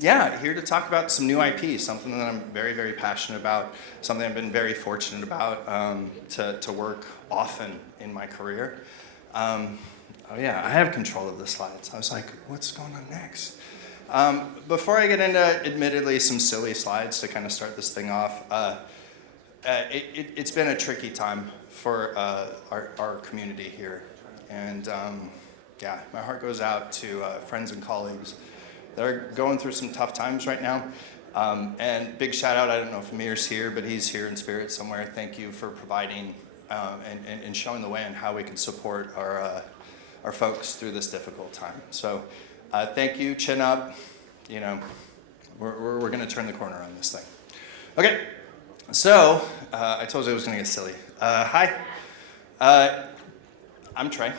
Yeah, here to talk about some new IP, something that I'm very, very passionate about, something I've been very fortunate about to work often in my career. Oh yeah, I have control of the slides. I was like, what's going on next? Before I get into, admittedly, some silly slides to kind of start this thing off, it's been a tricky time for our community here. And yeah, my heart goes out to friends and colleagues that are going through some tough times right now. And big shout out, I don't know if Amir's here, but he's here in spirit somewhere. Thank you for providing and showing the way on how we can support our folks through this difficult time. So thank you, chin up. You know, we're gonna turn the corner on this thing. Okay, so I told you I was gonna get silly. Hi, I'm Trey.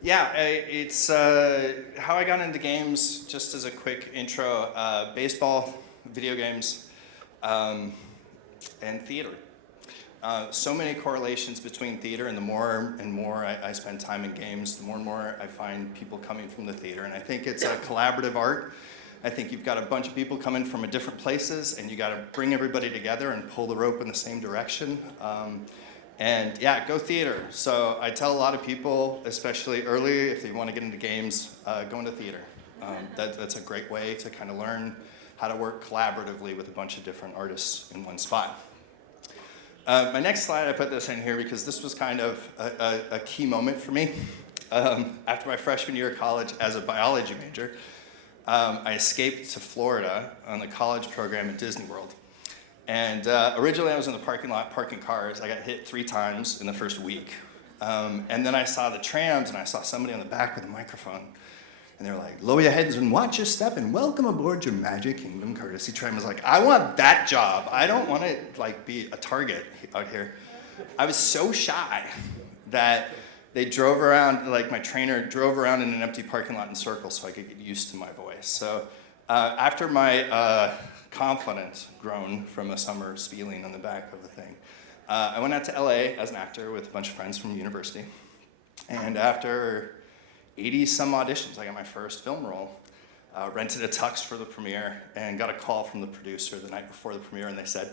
Yeah, it's how I got into games, just as a quick intro, baseball, video games, and theater. So many correlations between theater, and the more and more I spend time in games, the more and more I find people coming from the theater. And I think it's a collaborative art. I think you've got a bunch of people coming from different places, and you got to bring everybody together and pull the rope in the same direction. And yeah, go theater. So I tell a lot of people, especially early, if they want to get into games, go into theater. That's a great way to kind of learn how to work collaboratively with a bunch of different artists in one spot. My next slide, I put this in here because this was kind of a key moment for me. After my freshman year of college as a biology major, I escaped to Florida on the college program at Disney World. And originally I was in the parking lot parking cars. I got hit 3 times in the first week. And then I saw the trams, and I saw somebody on the back with a microphone. And they were like, lower your heads and watch your step and welcome aboard your Magic Kingdom courtesy train. I was like, I want that job. I don't want to like be a target out here. I was so shy that they drove around, like my trainer drove around in an empty parking lot in circles so I could get used to my voice. So after my confidence grown from a summer spieling on the back of the thing, I went out to LA as an actor with a bunch of friends from university. And after 80 some auditions, I got my first film role, rented a tux for the premiere, and got a call from the producer the night before the premiere, and they said,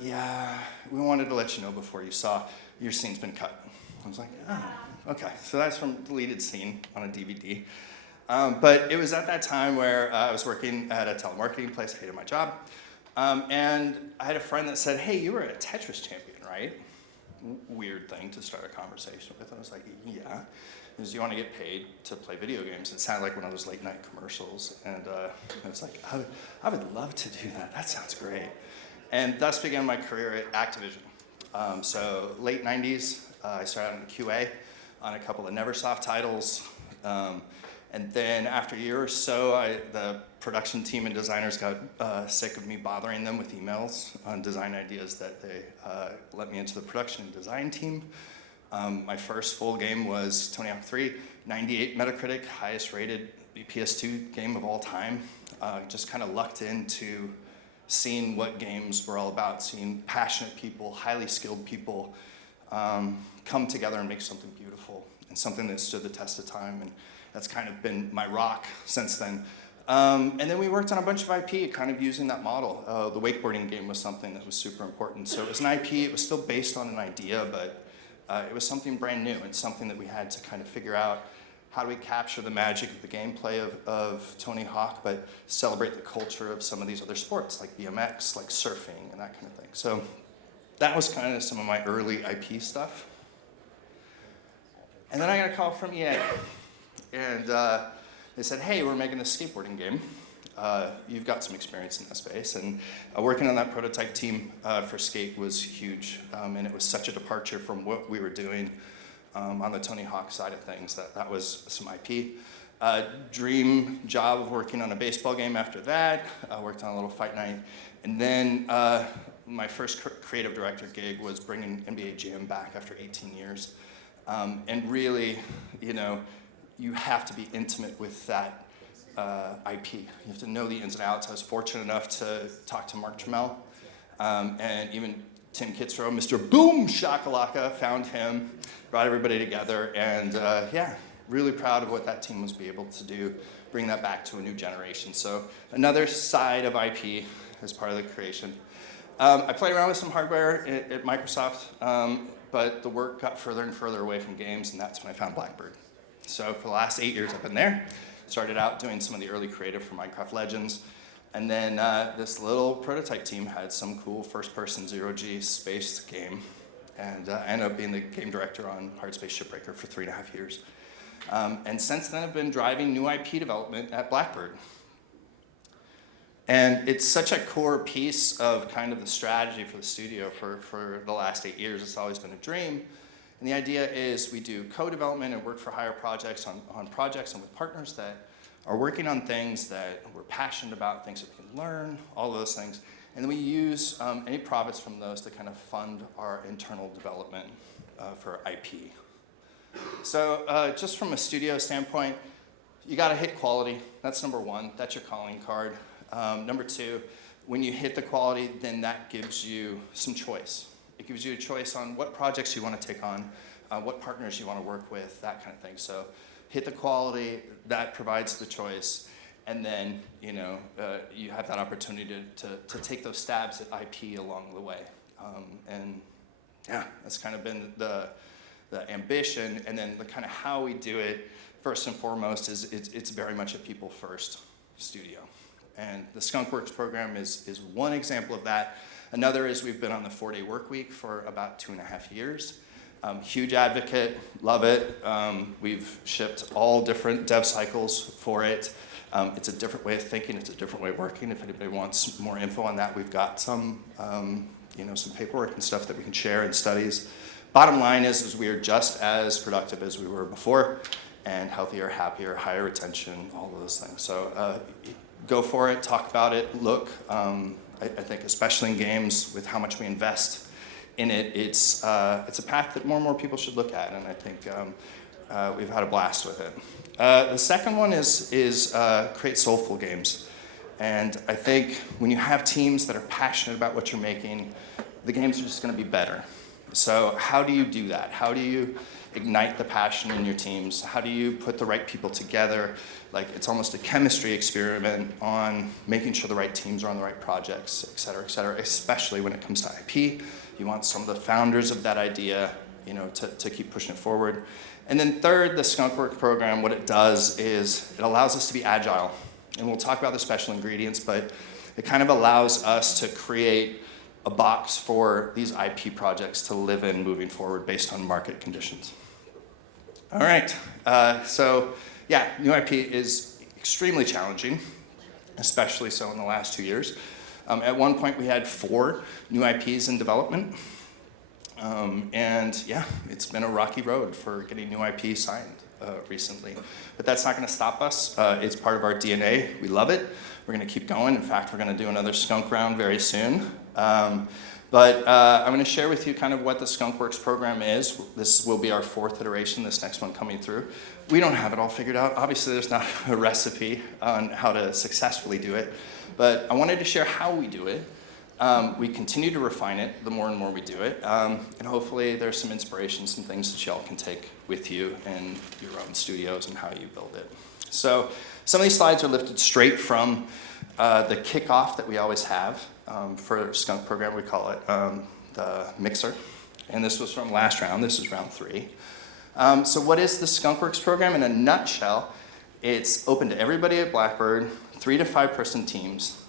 yeah, we wanted to let you know before you saw, your scene's been cut. I was like, oh, okay. So that's from deleted scene on a DVD. But it was at that time where I was working at a telemarketing place, hated my job, and I had a friend that said, hey, you were a Tetris champion, right? Weird thing to start a conversation with. I was like, yeah. Is you want to get paid to play video games. It sounded like one of those late night commercials. And I was like, I would love to do that. That sounds great. And thus began my career at Activision. So late 90s, I started out in QA on a couple of Neversoft titles. And then after a year or so, the production team and designers got sick of me bothering them with emails on design ideas that they let me into the production and design team. My first full game was Tony Hawk 3, 98 Metacritic, highest rated PS2 game of all time. Just kind of lucked into seeing what games were all about, seeing passionate people, highly skilled people come together and make something beautiful and something that stood the test of time. And that's kind of been my rock since then. And then we worked on a bunch of IP, kind of using that model. The wakeboarding game was something that was super important. So it was an IP, it was still based on an idea, but it was something brand new and something that we had to kind of figure out how do we capture the magic of the gameplay of Tony Hawk, but celebrate the culture of some of these other sports like BMX, like surfing, and that kind of thing. So that was kind of some of my early IP stuff. And then I got a call from EA, and they said, hey, we're making this skateboarding game. You've got some experience in that space, and working on that prototype team for Skate was huge, and it was such a departure from what we were doing on the Tony Hawk side of things that was some IP. Dream job of working on a baseball game after that. Worked on a little fight night, and then my first creative director gig was bringing NBA Jam back after 18 years, and really, you know, you have to be intimate with that IP. You have to know the ins and outs. I was fortunate enough to talk to Mark Trammell, and even Tim Kitzrow, Mr. Boom Shakalaka, found him, brought everybody together, and yeah, really proud of what that team was able to do, bring that back to a new generation. So another side of IP as part of the creation. I played around with some hardware at Microsoft, but the work got further and further away from games, and that's when I found Blackbird. So for the last 8 years I've been there. Started out doing some of the early creative for Minecraft Legends, and then this little prototype team had some cool first-person zero-G space game, and I ended up being the game director on Hardspace Shipbreaker for 3.5 years. And since then I've been driving new IP development at Blackbird. And it's such a core piece of kind of the strategy for the studio for the last 8 years. It's always been a dream. And the idea is we do co-development and work for hire projects on projects and with partners that are working on things that we're passionate about, things that we can learn, all those things. And then we use any profits from those to kind of fund our internal development for IP. So just from a studio standpoint, you gotta hit quality. That's number one, that's your calling card. Number two, when you hit the quality, then that gives you some choice. It gives you a choice on what projects you want to take on, what partners you want to work with, that kind of thing. So hit the quality, that provides the choice, and then you have that opportunity to take those stabs at IP along the way. And yeah, that's kind of been the ambition, and then the kind of how we do it, first and foremost, is it's very much a people-first studio. And the Skunkworks program is one example of that. Another is we've been on the 4-day work week for about 2.5 years. Huge advocate, love it. We've shipped all different dev cycles for it. It's a different way of thinking, it's a different way of working. If anybody wants more info on that, we've got some paperwork and stuff that we can share and studies. Bottom line is we are just as productive as we were before, and healthier, happier, higher retention, all of those things. So go for it, talk about it, look. I think especially in games, with how much we invest in it, it's a path that more and more people should look at, and I think we've had a blast with it. The second one is create soulful games. And I think when you have teams that are passionate about what you're making, the games are just going to be better. So how do you do that? How do you ignite the passion in your teams? How do you put the right people together? Like, it's almost a chemistry experiment on making sure the right teams are on the right projects, et cetera, especially when it comes to IP. You want some of the founders of that idea, to keep pushing it forward. And then third, the Skunkworks program, what it does is it allows us to be agile. And we'll talk about the special ingredients, but it kind of allows us to create a box for these IP projects to live in moving forward based on market conditions. All right, so yeah, new IP is extremely challenging, especially so in the last 2 years. At one point we had 4 new IPs in development. And yeah, it's been a rocky road for getting new IP signed recently. But that's not gonna stop us. It's part of our DNA, we love it. We're gonna keep going. In fact, we're gonna do another skunk round very soon. But I'm going to share with you kind of what the Skunkworks program is. This will be our 4th iteration, this next one coming through. We don't have it all figured out. Obviously, there's not a recipe on how to successfully do it. But I wanted to share how we do it. We continue to refine it the more and more we do it. And hopefully there's some inspiration, some things that y'all can take with you in your own studios and how you build it. So some of these slides are lifted straight from the kickoff that we always have. For Skunk program, we call it the mixer. And this was from last round. This is round 3. So what is the Skunkworks program? In a nutshell, it's open to everybody at Blackbird, 3 to 5 person teams.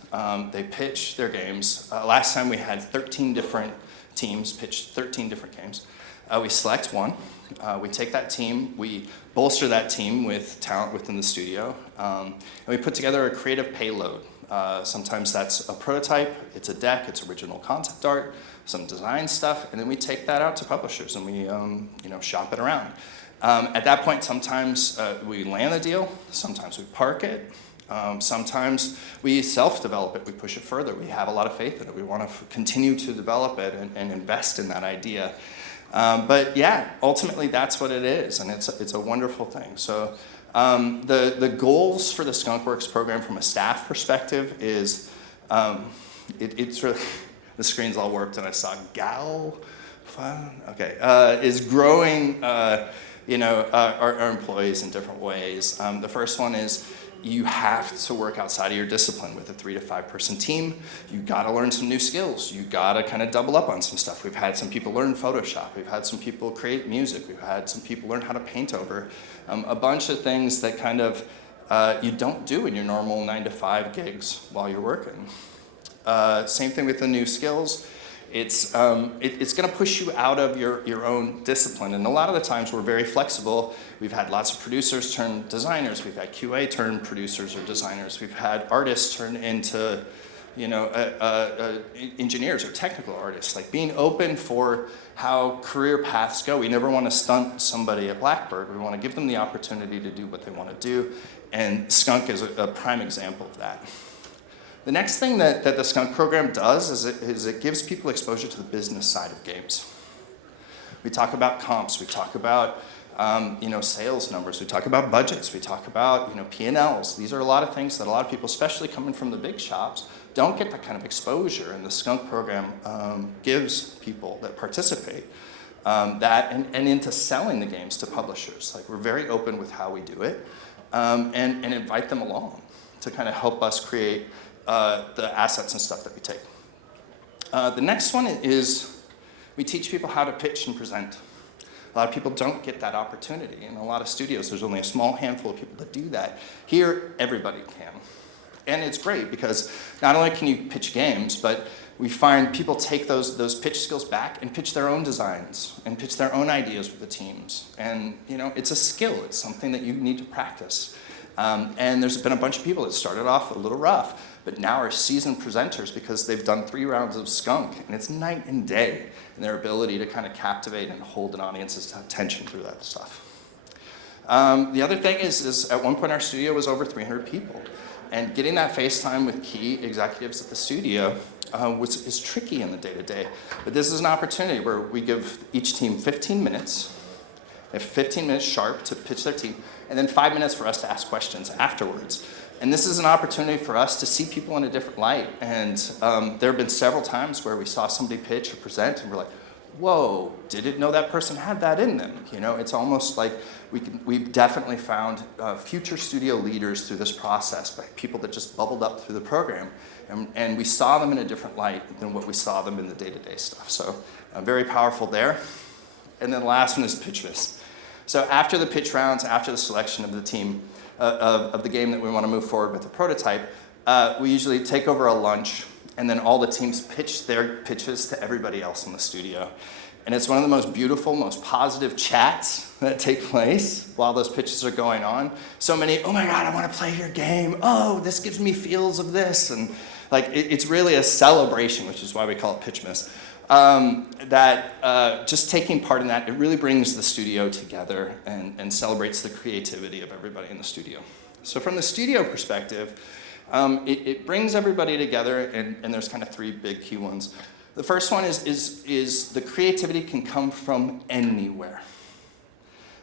They pitch their games. Last time we had 13 different teams pitch 13 different games. We select one. We take that team. We bolster that team with talent within the studio. And we put together a creative payload. Sometimes that's a prototype, it's a deck, it's original concept art, some design stuff, and then we take that out to publishers and we shop it around. At that point, sometimes we land the deal, sometimes we park it, sometimes we self-develop it, we push it further, we have a lot of faith in it, we want to continue to develop it and invest in that idea. But yeah, ultimately that's what it is, and it's a wonderful thing. So. The goals for the Skunkworks program from a staff perspective is, it's really, the screen's all warped and I saw gal, fun, okay, is growing our employees in different ways. The first one is you have to work outside of your discipline with a 3 to 5 person team. You gotta learn some new skills. You gotta kind of double up on some stuff. We've had some people learn Photoshop. We've had some people create music. We've had some people learn how to paint over. A bunch of things that kind of you don't do in your normal 9 to 5 gigs while you're working. Same thing with the new skills. It's going to push you out of your own discipline. And a lot of the times we're very flexible. We've had lots of producers turn designers. We've had QA turn producers or designers. We've had artists turn into engineers or technical artists. Like being open for how career paths go. We never want to stunt somebody at Blackbird. We want to give them the opportunity to do what they want to do. And Skunk is a prime example of that. The next thing that the Skunk program does is it gives people exposure to the business side of games. We talk about comps, we talk about sales numbers, we talk about budgets, we talk about P&Ls. These are a lot of things that a lot of people, especially coming from the big shops, don't get that kind of exposure, and the Skunk program gives people that participate that and into selling the games to publishers. Like, we're very open with how we do it, and invite them along to kind of help us create the assets and stuff that we take. The next one is we teach people how to pitch and present. A lot of people don't get that opportunity. In a lot of studios, there's only a small handful of people that do that. Here, everybody can. And it's great because not only can you pitch games, but we find people take those pitch skills back and pitch their own designs and pitch their own ideas with the teams. And it's a skill. It's something that you need to practice. And there's been a bunch of people that started off a little rough, but now are seasoned presenters because they've done 3 rounds of Skunk, and it's night and day in their ability to kind of captivate and hold an audience's attention through that stuff. The other thing is at one point our studio was over 300 people, and getting that FaceTime with key executives at the studio is tricky in the day-to-day. But this is an opportunity where we give each team 15 minutes. They have 15 minutes sharp to pitch their team, and then 5 minutes for us to ask questions afterwards. And this is an opportunity for us to see people in a different light. And there have been several times where we saw somebody pitch or present, and we're like, whoa, didn't know that person had that in them. It's almost like we've definitely found future studio leaders through this process, by people that just bubbled up through the program. And we saw them in a different light than what we saw them in the day-to-day stuff. So very powerful there. And then the last one is pitch miss. So after the pitch rounds, after the selection of the team, of the game that we want to move forward with the prototype, we usually take over a lunch, and then all the teams pitch their pitches to everybody else in the studio. And it's one of the most beautiful, most positive chats that take place while those pitches are going on. So many, oh my God, I want to play your game. Oh, this gives me feels of this. And it's really a celebration, which is why we call it pitch miss. Just taking part in that, it really brings the studio together and celebrates the creativity of everybody in the studio. So from the studio perspective, it brings everybody together, and there's kind of 3 big key ones. The first one is the creativity can come from anywhere.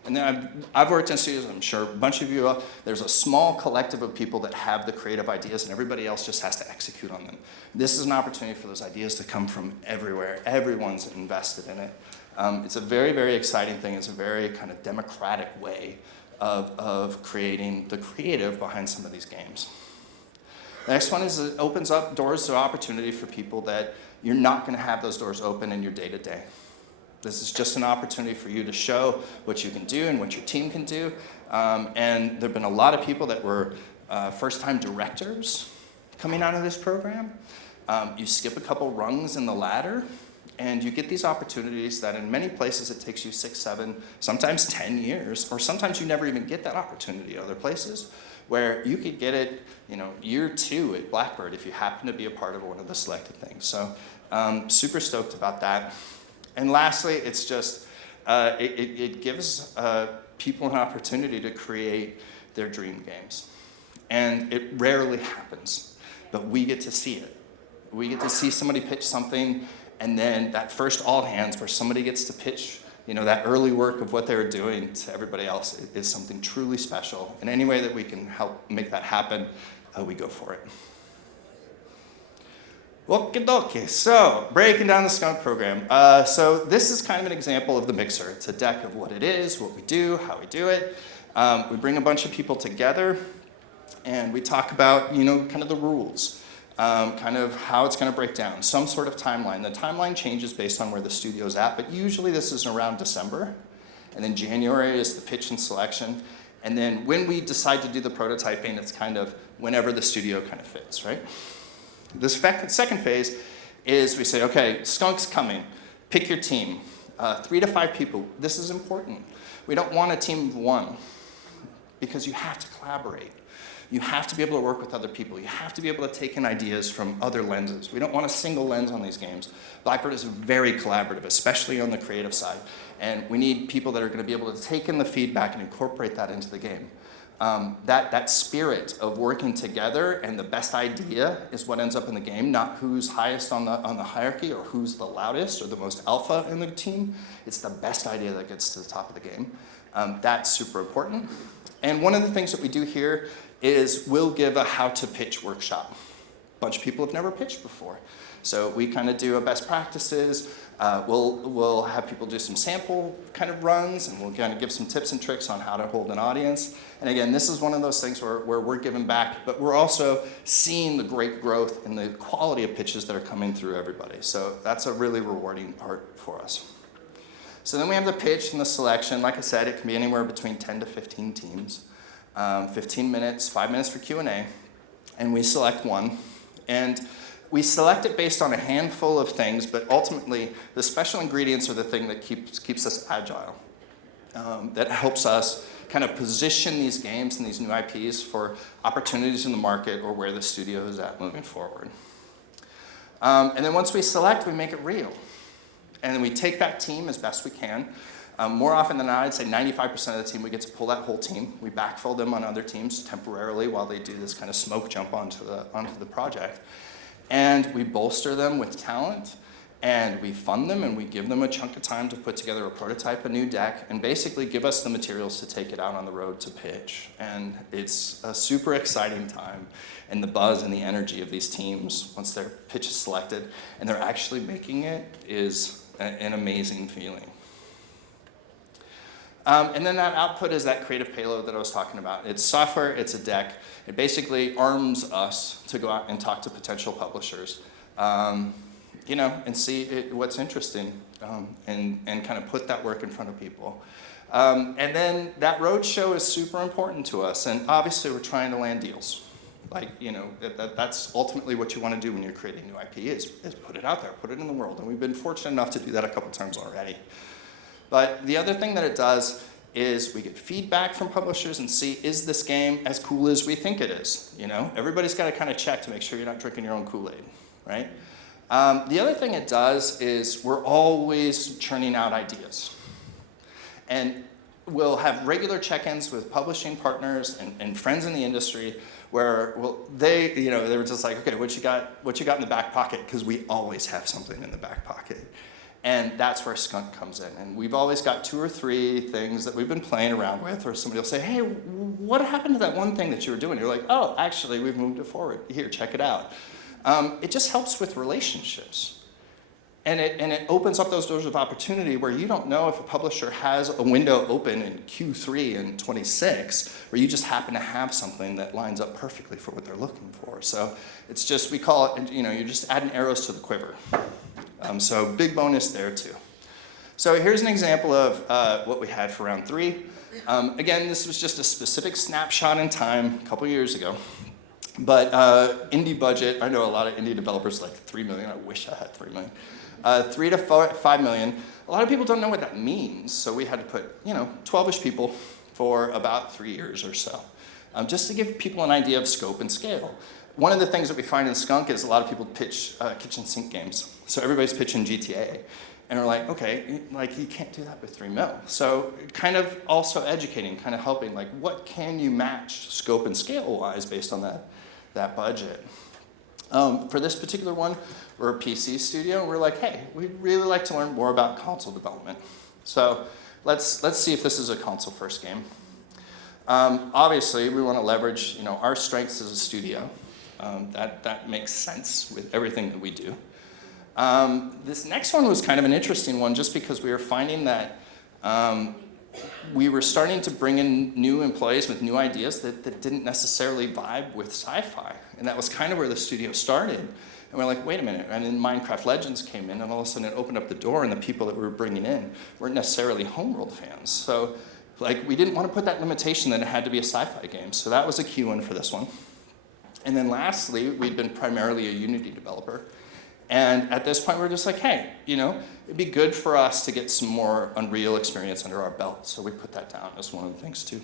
And then I've worked in studios, I'm sure a bunch of you, there's a small collective of people that have the creative ideas, and everybody else just has to execute on them. This is an opportunity for those ideas to come from everywhere. Everyone's invested in it. It's a very, very exciting thing. It's a very kind of democratic way of creating the creative behind some of these games. The next one is it opens up doors to opportunity for people that you're not going to have those doors open in your day-to-day. This is just an opportunity for you to show what you can do and what your team can do. And there have been a lot of people that were first-time directors coming out of this program. You skip a couple rungs in the ladder, and you get these opportunities that in many places it takes you 6, 7, sometimes 10 years, or sometimes you never even get that opportunity at other places, where you could get it, year 2 at Blackbird if you happen to be a part of one of the selected things. So super stoked about that. And lastly, it's just, it gives people an opportunity to create their dream games. And it rarely happens, but we get to see it. We get to see somebody pitch something, and then that first all hands where somebody gets to pitch, that early work of what they're doing to everybody else is something truly special. And any way that we can help make that happen, we go for it. Okie dokie. So, breaking down the skunk program. So this is kind of an example of the mixer. It's a deck of what it is, what we do, how we do it. We bring a bunch of people together, and we talk about, kind of the rules, kind of how it's going to break down, some sort of timeline. The timeline changes based on where the studio's at, but usually this is around December, and then January is the pitch and selection, and then when we decide to do the prototyping, it's kind of whenever the studio kind of fits, right? The second phase is we say, okay, Skunk's coming. Pick your team. 3 to 5 people. This is important. We don't want a team of 1 because you have to collaborate. You have to be able to work with other people. You have to be able to take in ideas from other lenses. We don't want a single lens on these games. Blackbird is very collaborative, especially on the creative side. And we need people that are going to be able to take in the feedback and incorporate that into the game. That spirit of working together and the best idea is what ends up in the game, not who's highest on the hierarchy or who's the loudest or the most alpha in the team. It's the best idea that gets to the top of the game. That's super important. And one of the things that we do here is we'll give a how to pitch workshop. A bunch of people have never pitched before. So we kind of do a best practices. We'll have people do some sample kind of runs, and we'll kind of give some tips and tricks on how to hold an audience. And again, this is one of those things where we're giving back, but we're also seeing the great growth in the quality of pitches that are coming through everybody. So that's a really rewarding part for us. So then we have the pitch and the selection. Like I said, it can be anywhere between 10 to 15 teams. 15 minutes, 5 minutes for Q&A, and we select one. And we select it based on a handful of things, but ultimately, the special ingredients are the thing that keeps us agile, that helps us kind of position these games and these new IPs for opportunities in the market or where the studio is at moving forward. And then once we select, we make it real. And then we take that team as best we can. More often than not, I'd say 95% of the team, we get to pull that whole team. We backfill them on other teams temporarily while they do this kind of smoke jump onto the project. And we bolster them with talent, and we fund them, and we give them a chunk of time to put together a prototype, a new deck, and basically give us the materials to take it out on the road to pitch. And it's a super exciting time, and the buzz and the energy of these teams once their pitch is selected and they're actually making it is an amazing feeling. And then that output is that creative payload that I was talking about. It's software, it's a deck. It basically arms us to go out and talk to potential publishers, and see what's interesting, and kind of put that work in front of people. And then that roadshow is super important to us, and obviously we're trying to land deals. That's ultimately what you want to do when you're creating new IP is put it out there, put it in the world. And we've been fortunate enough to do that a couple times already. But the other thing that it does is we get feedback from publishers and see, is this game as cool as we think it is? Everybody's got to kind of check to make sure you're not drinking your own Kool-Aid, right? The other thing it does is we're always churning out ideas. And we'll have regular check-ins with publishing partners and friends in the industry where they were just like, okay, what you got in the back pocket? Because we always have something in the back pocket. And that's where Skunk comes in. And we've always got 2 or 3 things that we've been playing around with, or somebody will say, hey, what happened to that one thing that you were doing? You're like, oh, actually, we've moved it forward. Here, check it out. It just helps with relationships. And it opens up those doors of opportunity where you don't know if a publisher has a window open in Q3 and 26, where you just happen to have something that lines up perfectly for what they're looking for. So it's just, we call it, you're just adding arrows to the quiver. So big bonus there too. So here's an example of what we had for round 3. Again, this was just a specific snapshot in time a couple years ago. But indie budget, I know a lot of indie developers like 3 million. I wish I had 3 million. 3 to 5 million. A lot of people don't know what that means. So we had to put 12-ish people for about 3 years or so, just to give people an idea of scope and scale. One of the things that we find in Skunk is a lot of people pitch kitchen sink games. So everybody's pitching GTA. And we're like, okay, you can't do that with 3 mil. So kind of also educating, kind of helping, what can you match scope and scale-wise based on that budget? For this particular one, we're a PC studio. We're like, hey, we'd really like to learn more about console development. So let's see if this is a console-first game. Obviously, we want to leverage our strengths as a studio. That makes sense with everything that we do. This next one was kind of an interesting one just because we were finding that we were starting to bring in new employees with new ideas that didn't necessarily vibe with sci-fi. And that was kind of where the studio started. And we're like, wait a minute. And then Minecraft Legends came in, and all of a sudden it opened up the door, and the people that we were bringing in weren't necessarily homeworld fans. So we didn't want to put that limitation that it had to be a sci-fi game. So that was a key one for this one. And then lastly, we'd been primarily a Unity developer. And at this point, we're just like, hey, it'd be good for us to get some more Unreal experience under our belt. So we put that down as one of the things too.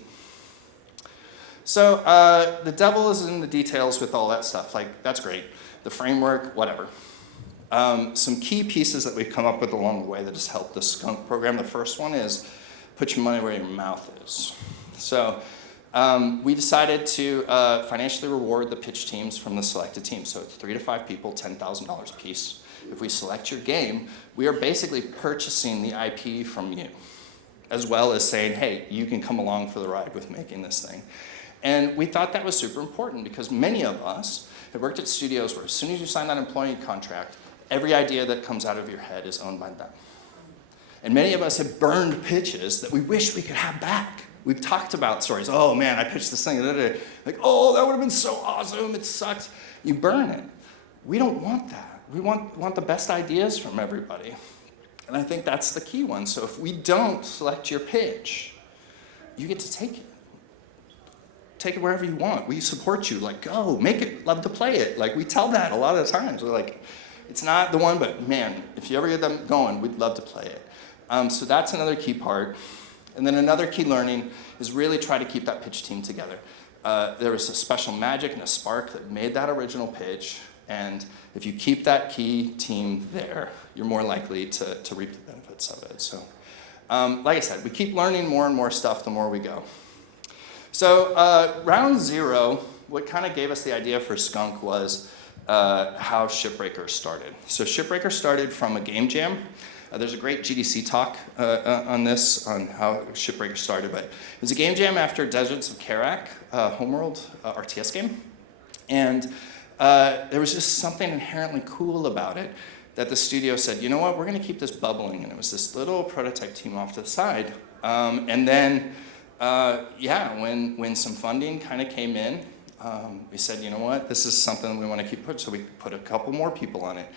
So the devil is in the details with all that stuff. That's great. The framework, whatever. Some key pieces that we've come up with along the way that has helped the Skunk program. The first one is put your money where your mouth is. So we decided to financially reward the pitch teams from the selected teams. So it's 3 to 5 people, $10,000 a piece. If we select your game, we are basically purchasing the IP from you, as well as saying, hey, you can come along for the ride with making this thing. And we thought that was super important because many of us have worked at studios where as soon as you sign that employee contract, every idea that comes out of your head is owned by them. And many of us have burned pitches that we wish we could have back. We've talked about stories. Oh man, I pitched this thing. Like, oh, that would have been so awesome. It sucked. You burn it. We don't want that. We want the best ideas from everybody. And I think that's the key one. So if we don't select your pitch, you get to take it. Take it wherever you want. We support you. Go, make it. Love to play it. We tell that a lot of the times. We're like, it's not the one, but man, if you ever get them going, we'd love to play it. So that's another key part. And then another key learning is really try to keep that pitch team together. There was a special magic and a spark that made that original pitch. And if you keep that key team there, you're more likely to reap the benefits of it. So like I said, we keep learning more and more stuff the more we go. So round 0, what kind of gave us the idea for Skunk was how Shipbreaker started. So Shipbreaker started from a game jam. There's a great GDC talk on this, on how Shipbreaker started, but it was a game jam after Deserts of Karak, Homeworld RTS game. And there was just something inherently cool about it that the studio said, you know what, we're going to keep this bubbling. And it was this little prototype team off to the side. And then, when some funding kind of came in, we said, you know what, this is something we want to keep pushing. So we put a couple more people on it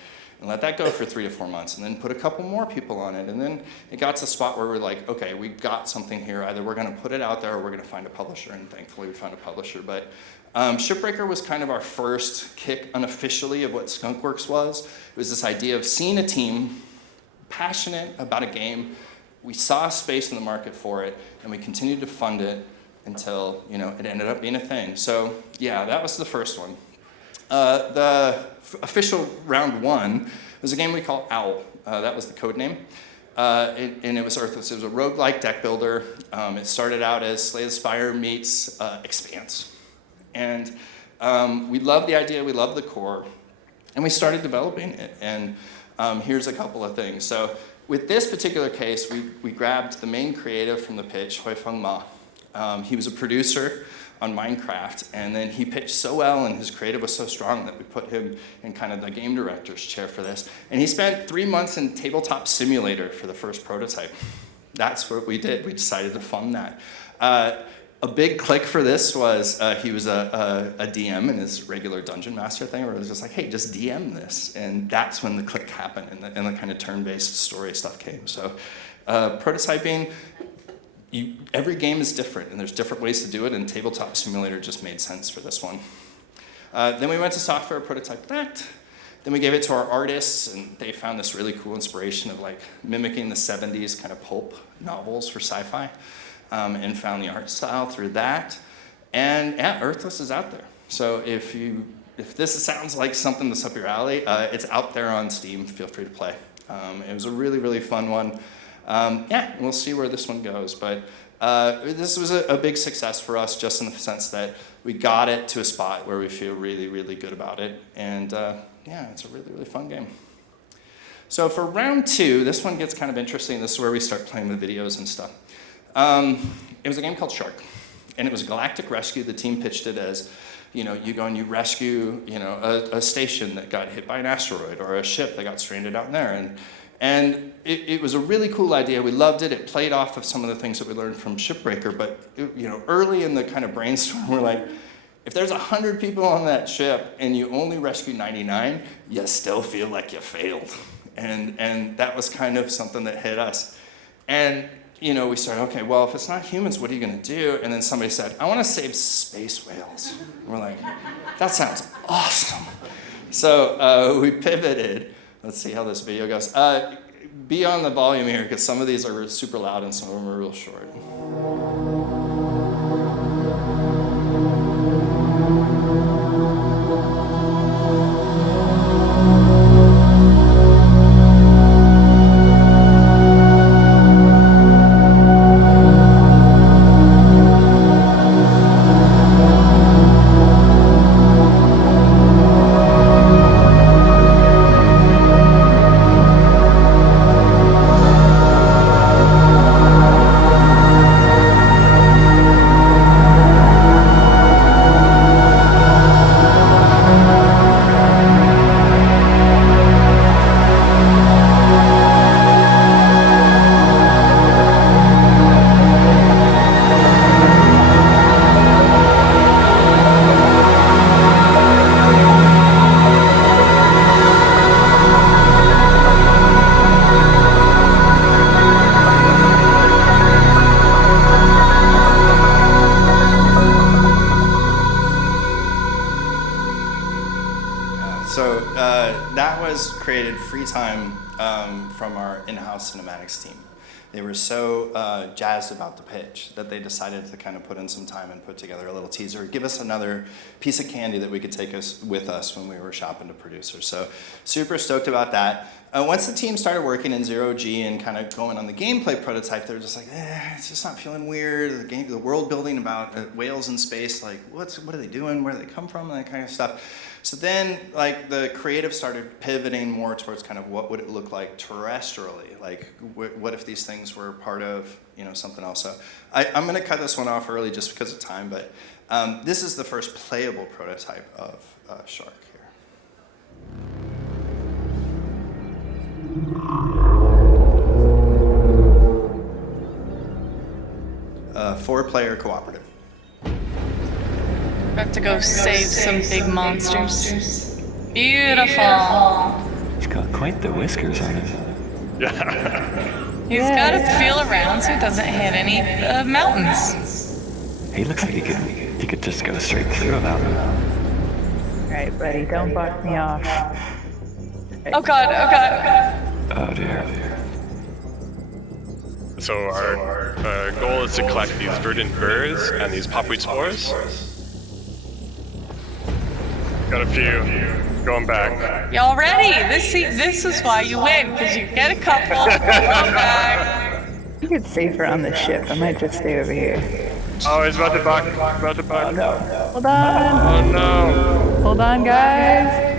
and let that go for 3 to 4 months, and then put a couple more people on it. And then it got to the spot where we're like, okay, we got something here. Either we're going to put it out there or we're going to find a publisher. And thankfully we found a publisher. But Shipbreaker was kind of our first kick unofficially of what Skunkworks was. It was this idea of seeing a team passionate about a game. We saw a space in the market for it, and we continued to fund it until it ended up being a thing. So yeah, that was the first one. The official round 1 was a game we call Owl. That was the code name. And it was Earthless. It was a roguelike deck builder. It started out as Slay the Spire meets Expanse. And we loved the idea, we loved the core, and we started developing it. And here's a couple of things. So with this particular case, we grabbed the main creative from the pitch, Hoifeng Ma. He was a producer on Minecraft, and then he pitched so well and his creative was so strong that we put him in kind of the game director's chair for this. And he spent 3 months in Tabletop Simulator for the first prototype. That's what we did. We decided to fund that. A big click for this was he was a DM in his regular Dungeon Master thing, where it was just like, hey, just DM this. And that's when the click happened and the kind of turn-based story stuff came. So prototyping, every game is different, and there's different ways to do it, and Tabletop Simulator just made sense for this one. Then we went to software, prototype that. Then we gave it to our artists, and they found this really cool inspiration of mimicking the 70s kind of pulp novels for sci-fi, and found the art style through that. And yeah, Earthless is out there. So if this sounds like something that's up your alley, it's out there on Steam. Feel free to play. It was a really, really fun one. We'll see where this one goes. But this was a big success for us, just in the sense that we got it to a spot where we feel really, really good about it. And it's a really, really fun game. So for round 2, this one gets kind of interesting. This is where we start playing the videos and stuff. It was a game called Shark, and it was Galactic Rescue. The team pitched it as you go and you rescue, a station that got hit by an asteroid or a ship that got stranded out in there. And it was a really cool idea. We loved it. It played off of some of the things that we learned from Shipbreaker. But early in the kind of brainstorm, we're like, if there's 100 people on that ship and you only rescue 99, you still feel like you failed. And that was kind of something that hit us. And we started, okay, well, if it's not humans, what are you going to do? And then somebody said, I want to save space whales. And we're like, that sounds awesome. So we pivoted. Let's see how this video goes. Be on the volume here, because some of these are super loud and some of them are real short. That was created free time from our in-house cinematics team. They were so jazzed about the pitch that they decided to kind of put in some time and put together a little teaser, give us another piece of candy that we could take us with us when we were shopping to producers. So super stoked about that. Once the team started working in 0G and kind of going on the gameplay prototype, they were just like, it's just not feeling weird. The world building about whales in space, like what are they doing? Where do they come from? That kind of stuff. So then, like, the creative started pivoting more towards kind of what would it look like terrestrially? Like, what if these things were part of, something else? So I'm going to cut this one off early just because of time, but this is the first playable prototype of Shark here. 4-player cooperative. About to go save some big monsters. Beautiful. He's got quite the whiskers on him. He's got to feel around so he doesn't hit any mountains. He looks like he could just go straight through a mountain. All right, buddy, don't box me off. Oh god, oh god, oh god. Oh dear. So our goal is to collect these verdant burrs and these popweed spores. Got a few going back. Y'all ready? This is why you win, because you get a couple, go back. I think it's safer on the ship. I might just stay over here. Oh, he's about to buck. Oh no. Hold on. Oh no. Hold on, guys.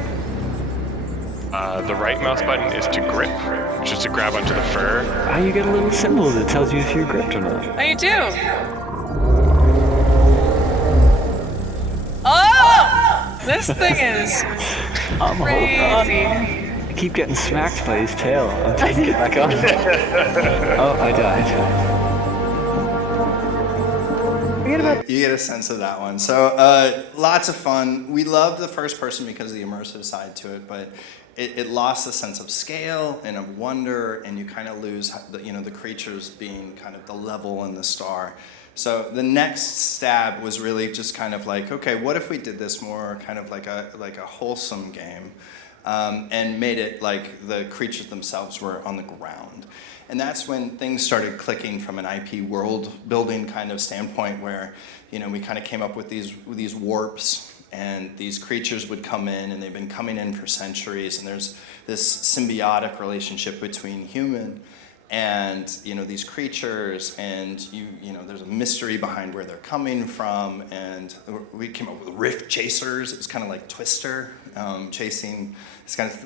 The right mouse button is to grip, which is to grab onto the fur. Ah, you get a little symbol that tells you if you're gripped or not. Oh, you do? Oh! This thing is crazy. I keep getting smacked by his tail. I'm trying to get back on. Oh, I died. You get a sense of that one. So lots of fun. We loved the first person because of the immersive side to it, but it lost a sense of scale and of wonder, and you kind of lose the creatures being kind of the level and the star. So the next stab was really just kind of like, okay, what if we did this more kind of like a wholesome game, and made it like the creatures themselves were on the ground. And that's when things started clicking from an IP world building kind of standpoint, where we kind of came up with these warps, and these creatures would come in, and they've been coming in for centuries, and there's this symbiotic relationship between human and these creatures, and there's a mystery behind where they're coming from, and we came up with rift chasers. It was kind of like Twister, chasing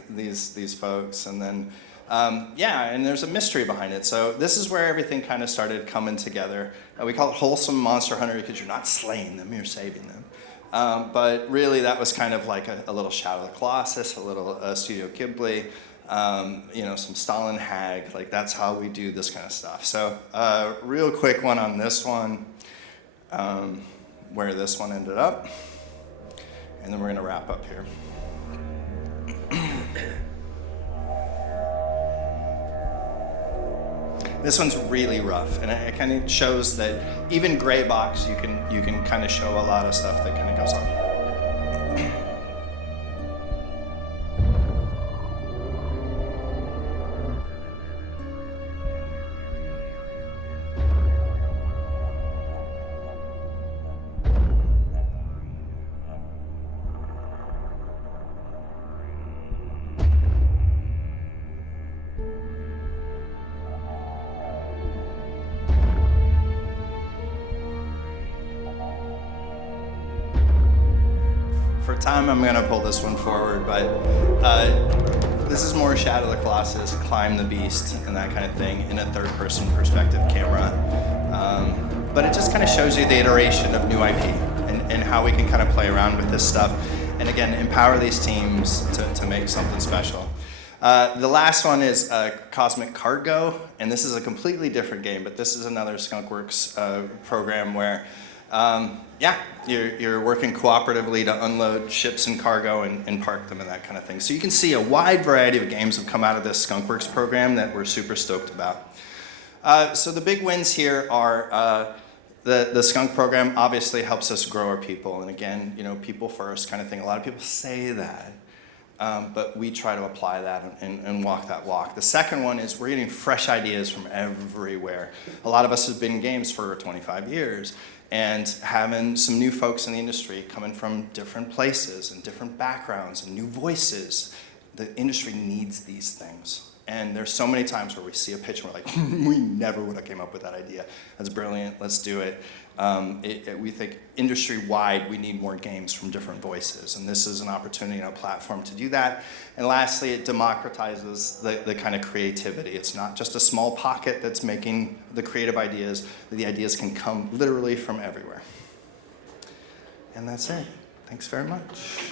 these folks, and then and there's a mystery behind it. So this is where everything kind of started coming together. We call it wholesome monster hunter because you're not slaying them, you're saving them. But really, that was kind of like a little Shadow of the Colossus, a little Studio Ghibli, some Stalin Hag. Like, that's how we do this kind of stuff. So real quick one on this one, where this one ended up. And then we're going to wrap up here. This one's really rough, and it kind of shows that even gray box, you can kind of show a lot of stuff that kind of goes on. For time, I'm going to pull this one forward, but this is more Shadow of the Colossus, Climb the Beast, and that kind of thing in a third-person perspective camera. But it just kind of shows you the iteration of new IP and how we can kind of play around with this stuff. And again, empower these teams to make something special. The last one is Cosmic Cargo, and this is a completely different game, but this is another Skunkworks program where you're working cooperatively to unload ships and cargo and park them and that kind of thing. So you can see a wide variety of games have come out of this Skunkworks program that we're super stoked about. So the big wins here are the Skunk program obviously helps us grow our people. And again, people first kind of thing. A lot of people say that, but we try to apply that and walk that walk. The second one is we're getting fresh ideas from everywhere. A lot of us have been in games for 25 years. And having some new folks in the industry coming from different places and different backgrounds and new voices. The industry needs these things. And there's so many times where we see a pitch and we're like, we never would have came up with that idea. That's brilliant, let's do it. We think industry-wide we need more games from different voices. And this is an opportunity and a platform to do that. And lastly, it democratizes the kind of creativity. It's not just a small pocket that's making the creative ideas. The ideas can come literally from everywhere. And that's it. Thanks very much.